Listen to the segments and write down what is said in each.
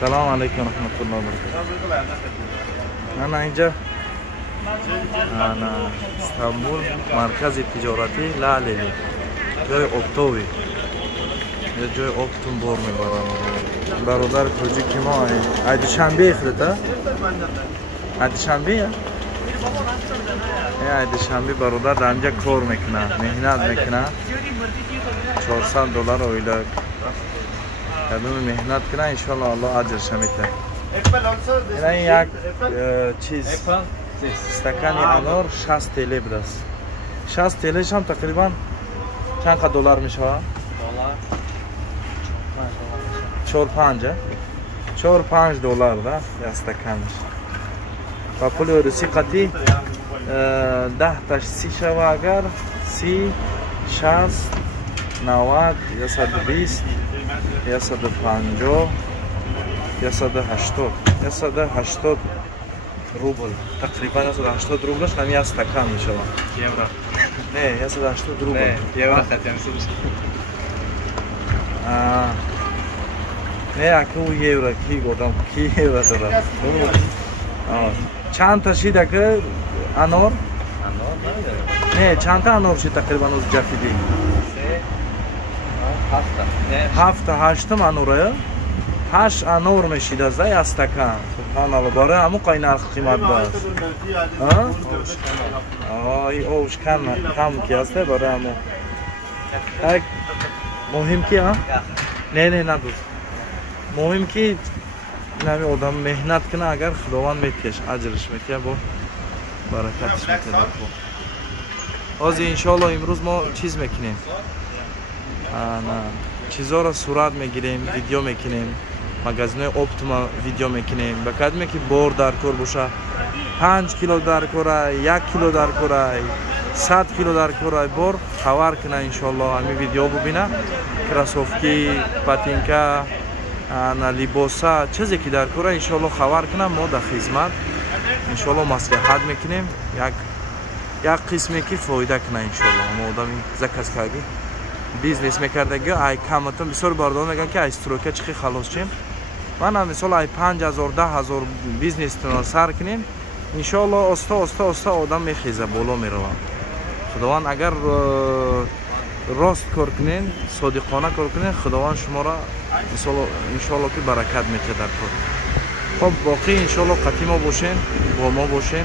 Салом алейкум rahmatullohi wa barakatuh. Ana اینجا ana Istanbul markazi tijorati Laleli. Joy Optovi. Ya joy Optum bor mebaram. Barodar ko'ji kim ay dushanbe xirda. Ay dushanbe ya. Ay dushanbe barodar damja kor mekna, mehnat mekna. $400 oylik. Kadın mehnat kına inşallah Allah acır şamite. Yani yak çiz. Stakani anor 60 TL biraz. 60 TL şam takriban kaç dolarmış ha? Çor 5 dolar da ya stakanmış. Kapılıyor sikati 10 taş sişava agar si 60 90 ya 120 یا 150 یا 180 یا 180 روبل تقریبا 180 روبلش همین استکان میشه یورو نه یا 180 روبل نه یورو خاطر میشه نه اكو یورو کی گفتم کی یورو داره چند تا شیده که انور نه چند تا انور شید تقریبا از جفیدی هفت هشتم انوره 8 انور میشید از ای استکان سبحان الله باره همون قای نرخ قیمت داشت ای اوشکن کم کی هسته باره همون مهم کی ها؟ نه ندوست مهم کی نمی آدم مهنت کنه اگر خداوند میتیش اجرش میتیه با برکتش میتیه از انشالله امروز ما چیز میکنیم چیزها را صورت میگیریم ویدیو میکنیم مغازه اپتوما ویدیو میکنیم به کدومی که بار در کار باشه 5 کیلو در کار 1 کیلو در کار 100 کیلو در کار بار خبر کنه انشالله همین ویدیو ببینه کراسوفکی پاتینکا لیبوسا چیزی که در کار انشالله خبر کنه ما در خدمت انشالله مصلحت میکنیم یک قسمی که فایده کنه انشالله ما آدم زکس کردی بیزنس میکردگی ای کمتون بسیار باردار میگن که استروکه چی خلاص چیم من هم مثلا ای 5000 10000 بیزنس تون سر کنیم انشالله استا آدم میخیزه بالا میره خداوند اگر راست کار کنین صادقانه کار کنین خداوند شما را انشالله که برکت میده در کار خب باقی انشالله قطعی ما باشین با ما باشین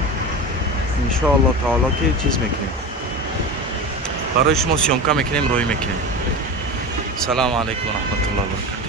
انشالله تعالی که چیز میکنیم برای شما سیامکا میکنیم روی میکنیم. سلام علیکم و رحمت الله و برکاته.